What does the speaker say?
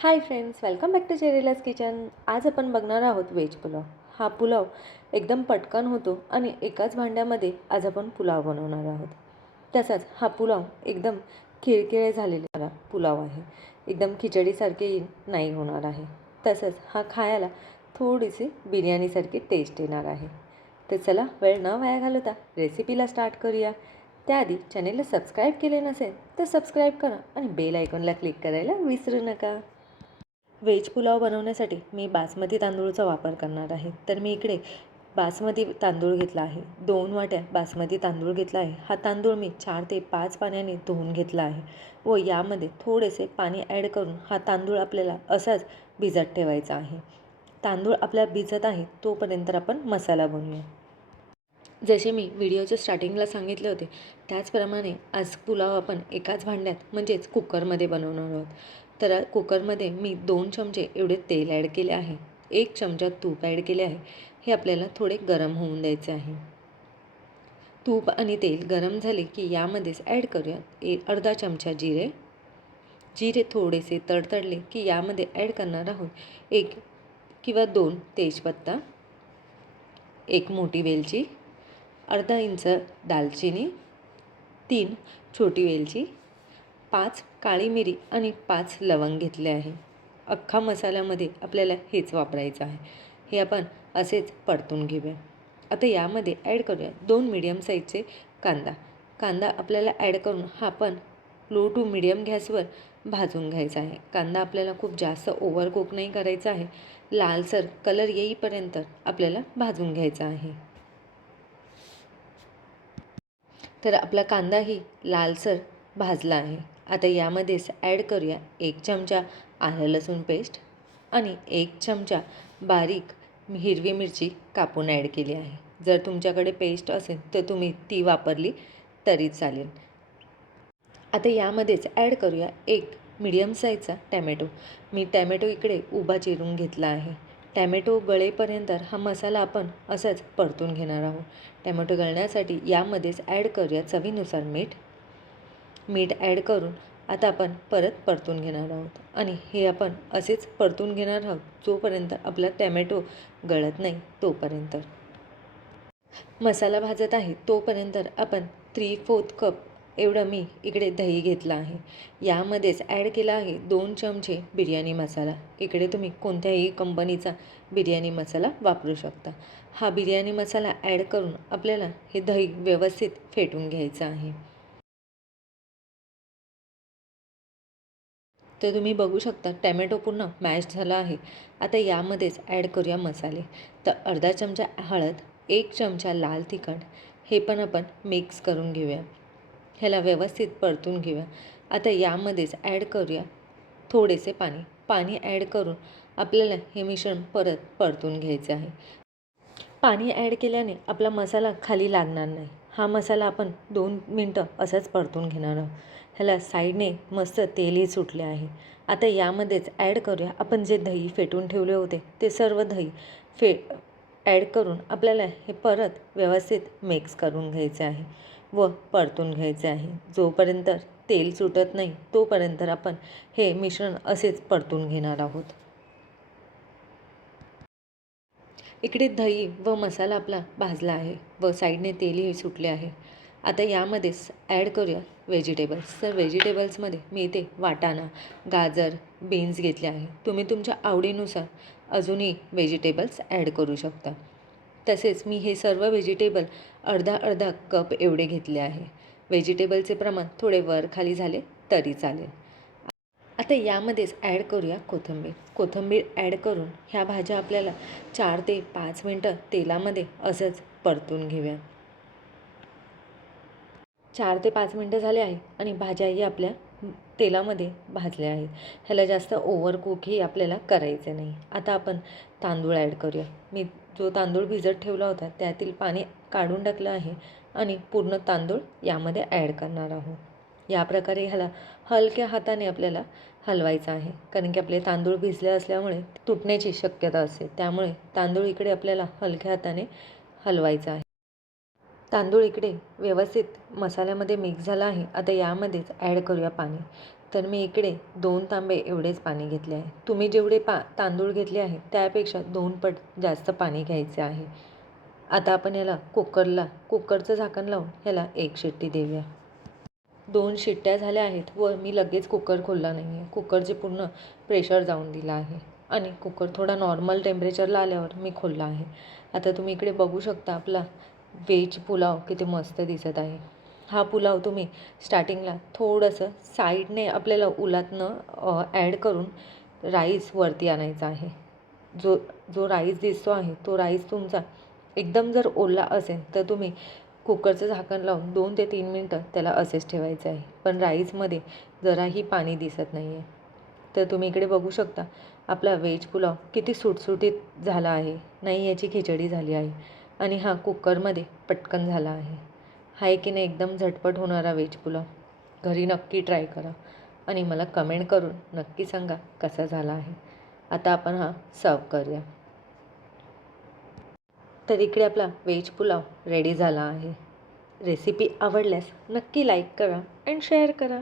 High friends, welcome back to Cherilaj kitchen. आज आपण बघणार आहोत व्हेज पुलाव. हा पुलाव एकदम पटकन होतो आणि एकाच भांड्यामध्ये आज आपण पुलाव बनवणार आहोत. तसाच हा पुलाव एकदम खिळखिळे झालेला पुलाव आहे. एकदम खिचडीसारखे नाही होणार आहे. तसंच हा खायला थोडीशी बिर्याणीसारखी टेस्ट येणार आहे. तर चला वेळ न वाया घालवता रेसिपीला स्टार्ट करूया. त्याआधी चॅनेलला सबस्क्राईब केले नसेल तर सबस्क्राईब करा आणि बेल आयकॉनला क्लिक करायला विसरू नका. व्हेज पुलाव बनवण्यासाठी मी बासमती तांदूळचा वापर करणार आहे. तर मी इकडे बासमती तांदूळ घेतला आहे. 2 वाट्या बासमती तांदूळ घेतला आहे. हा तांदूळ मी 4 ते 5 पाण्याने धुवून घेतला आहे व यामध्ये थोडेसे पाणी ॲड करून हा तांदूळ आपल्याला असाच भिजत ठेवायचा आहे. तांदूळ आपला भिजत आहे तोपर्यंत आपण मसाला बनवूया. जसे मी व्हिडिओच्या स्टार्टिंगला सांगितले होते त्याचप्रमाणे आज पुलाव आपण एकाच भांड्यात म्हणजेच कुकरमध्ये बनवणार आहोत. तर कुकरमध्ये मी 2 चमचे एवढे तेल ॲड केले आहे. 1 चमचा तूप ॲड केले आहे. हे आपल्याला थोडे गरम होऊन द्यायचे आहे. तूप आणि तेल गरम झाले की यामध्येच ॲड करूया अर्धा चमचा जिरे. जिरे थोडेसे तडतडले की यामध्ये ॲड करणार आहोत 1 किंवा 2 तेजपत्ता, 1 मोठी वेलची, अर्धा इंच दालचिनी, 3 छोटी वेलची, 5 काळी मिरी आणि 5 लवंग घेतले आहे. अख्खा मसाल्यामध्ये आपल्याला हेच वापरायचं आहे. हे आपण असेच परतून घेऊया. आता यामध्ये ॲड करूया 2 मीडियम साईजचे कांदा. कांदा आपल्याला ॲड करून हा पण लो टू मीडियम गॅसवर भाजून घ्यायचा आहे. कांदा आपल्याला खूप जास्त ओव्हर कुक नाही करायचा आहे. लालसर कलर येईपर्यंत आपल्याला भाजून घ्यायचा आहे. तर आपला कांदाही लालसर भाजला आहे. आता यामध्येच ॲड करूया 1 चमचा आलं लसूण पेस्ट आणि 1 चमचा बारीक हिरवी मिरची कापून ॲड केली आहे. जर तुमच्याकडे पेस्ट असेल तर तुम्ही ती वापरली तरी चालेल. आता यामध्येच ॲड करूया 1 मीडियम साईजचा टॅमॅटो. मी टॅमॅटो इकडे उभा चिरून घेतला आहे. टॅमॅटो गळेपर्यंत हा मसाला आपण असाच परतून घेणार आहोत. टॅमॅटो गळण्यासाठी यामध्येच ॲड करूया चवीनुसार मीठ. मीठ ॲड करून आता आपण परत परतून घेणार आहोत आणि हे आपण असेच परतून घेणार आहोत जोपर्यंत आपला टॅमॅटो गळत नाही तोपर्यंत. मसाला भाजत आहे तोपर्यंत आपण 3/4 कप एवढं मी इकडे दही घेतलं आहे. यामध्येच ॲड केला आहे 2 चमचे बिर्याणी मसाला. इकडे तुम्ही कोणत्याही कंपनीचा बिर्याणी मसाला वापरू शकता. हा बिर्याणी मसाला ॲड करून आपल्याला हे दही व्यवस्थित फेटून घ्यायचं आहे. तर तुम्ही बघू शकता टॅमॅटो पूर्ण मॅश झाला आहे. आता यामध्येच ॲड करूया मसाले. तर अर्धा चमचा हळद, 1 चमचा लाल तिखट हे पण आपण मिक्स करून घेऊया. ह्याला व्यवस्थित परतून घेऊया. आता यामध्येच ॲड करूया थोडेसे पाणी. पाणी ॲड करून आपल्याला हे मिश्रण परत परतून घ्यायचे आहे. पाणी ॲड केल्याने आपला मसाला खाली लागणार नाही. हा मसाला आपण 2 मिनटं असंच परतून घेणार आहोत. ह्याला साईडने मस्त तेलही सुटले आहे. आता यामध्येच ॲड करूया आपण जे दही फेटून ठेवले होते ते सर्व दही ॲड करून आपल्याला हे परत व्यवस्थित मिक्स करून घ्यायचे आहे व परतून घ्यायचे आहे. जोपर्यंत तेल सुटत नाही तोपर्यंत आपण हे मिश्रण असेच परतून घेणार आहोत. इकडे दही व मसाला आपला भाजला आहे व साईडने तेलही सुटले आहे. आता यामध्येच ॲड करूया व्हेजिटेबल्स. तर व्हेजिटेबल्समध्ये मी इथे वाटाणा, गाजर, बीन्स घेतले आहे. तुम्ही तुमच्या आवडीनुसार अजूनही व्हेजिटेबल्स ॲड करू शकता. तसेच मी हे सर्व व्हेजिटेबल अर्धा अर्धा कप एवढे घेतले आहे. व्हेजिटेबलचे प्रमाण थोडे वर खाली झाले तरी चालेल. आता यामध्येच ॲड करूया कोथिंबीर. कोथिंबीर ॲड करून ह्या भाज्या आपल्याला 4 ते 5 मिनटं तेलामध्ये असंच परतून घेऊया. 4 ते 5 मिनटं झाले आहे आणि भाज्याही आपल्या तेलामध्ये भाजल्या आहेत. ह्याला जास्त ओव्हर कुकही आपल्याला करायचे नाही. आता आपण तांदूळ ॲड करूया. मी जो तांदूळ भिजत ठेवला होता त्यातील पाणी काढून टाकलं आहे आणि पूर्ण तांदूळ यामध्ये ॲड करणार आहोत. या प्रकारे ह्याला हलक्या हाताने आपल्याला हलवायचं आहे, कारण की आपले तांदूळ भिजले असल्यामुळे तुटण्याची शक्यता असते. त्यामुळे तांदूळ इकडे आपल्याला हलक्या हाताने हलवायचा आहे. तांदूळ इकडे व्यवस्थित मसाल्यामध्ये मिक्स झाला आहे. आता यामध्येच ॲड करूया पाणी. तर मी इकडे 2 तांबे एवढेच पाणी घेतले आहे. तुम्ही जेवढे तांदूळ घेतले आहे त्यापेक्षा 2 पट जास्त पाणी घ्यायचे आहे. आता आपण याला कुकरचं झाकण लावून ह्याला 1 शिट्टी देऊया. 2 शिट्ट्या झाल्या आहेत व मी लगेच कुकर खोलला नाही आहे. कुकरचे पूर्ण प्रेशर जाऊन दिलं आहे आणि कुकर थोडा नॉर्मल टेम्परेचरला आल्यावर मी खोलला आहे. आता तुम्ही इकडे बघू शकता आपला व्हेज पुलाव किती मस्त दिसत आहे. हा पुलाव तुम्ही स्टार्टिंगला थोडंसं साईडने आपल्याला उलातनं ॲड करून राईस वरती आणायचा आहे. जो जो राईस दिसतो आहे तो राईस तुमचा एकदम जर ओला असेल तर तुम्ही कुकरचं झाकण लावून 2 ते 3 मिनटं त्याला असेच ठेवायचं आहे. पण राईसमध्ये जराही पाणी दिसत नाही आहे. तर तुम्ही इकडे बघू शकता आपला व्हेज पुलाव किती सुटसुटीत झाला आहे. नाही याची खिचडी झाली आहे आणि हा कुकरमध्ये पटकन झाला आहे. आहे की नाही एकदम झटपट होणारा व्हेज पुलाव. घरी नक्की ट्राय करा आणि मला कमेंट करून नक्की सांगा कसा झाला आहे. आता आपण हा सर्व करूया. तर इकडे आपला व्हेज पुलाव रेडी झाला आहे. रेसिपी आवडल्यास नक्की लाईक करा आणि शेअर करा.